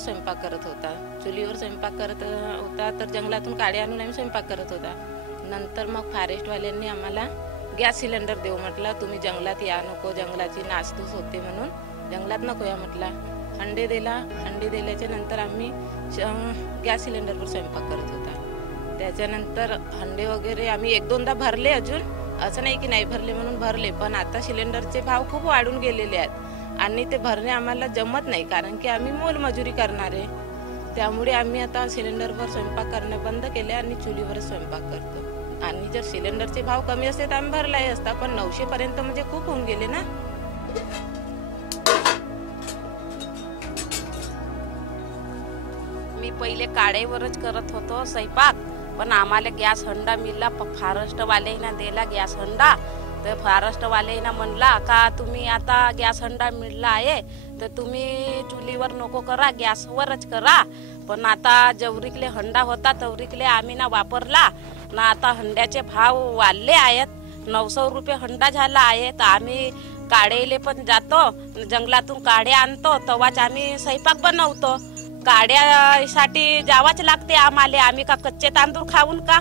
स्वयंपाक करत होता. चुलीवर स्वयंपाक करत होता तर जंगलातून काड्या आणून आम्ही स्वयंपाक करत होता. नंतर मग फॉरेस्टवाल्यांनी आम्हाला गॅस सिलेंडर देऊ म्हटलं. तुम्ही जंगलात या नको, जंगलाची नासधूस होते म्हणून जंगलात नको या म्हटला. हंडे दिला. हंडे दिल्याच्या नंतर आम्ही गॅस सिलेंडरवर स्वयंपाक करत होता. त्याच्यानंतर हंडे वगैरे आम्ही 1-2दा भरले. अजून असं नाही की नाही भरले म्हणून भरले, पण आता सिलेंडरचे भाव खूप वाढून गेलेले आहेत आणि ते भरणे आम्हाला जमत नाही, कारण की आम्ही मोलमजुरी करणारे. त्यामुळे आम्ही आता सिलेंडरवर स्वयंपाक करणं बंद केले आणि चुलीवरच स्वयंपाक करतो. आणि जर सिलेंडरचे भाव कमी असते तर आम्ही भरलाही असता, पण 900 पर्यंत म्हणजे खूप होऊन गेले ना. मी पहिले काडेवरच करत होतो स्वयंपाक, पण आम्हाला गॅस हंडा मिळाला. फॉरेस्टवाल्यानं दिला गॅस हंडा. तर फॉरेस्टवाल्यानं म्हणला का तुम्ही आता गॅस हंडा मिळाला आहे तर तुम्ही चुलीवर नको करा, गॅसवरच करा. पण आता जवरिकले हंडा होता तवरिकले आम्ही ना वापरला ना. आता हंड्याचे भाव वाढले आहेत. 900 रुपये हंडा झाला आहे. तर आम्ही काडेले पण जातो, जंगलातून काड्या आणतो, तेव्हाच आम्ही स्वयंपाक बनवतो. काड्यासाठी जावाच लागते आम्हाला. आम्ही का कच्चे तांदूळ खाऊन का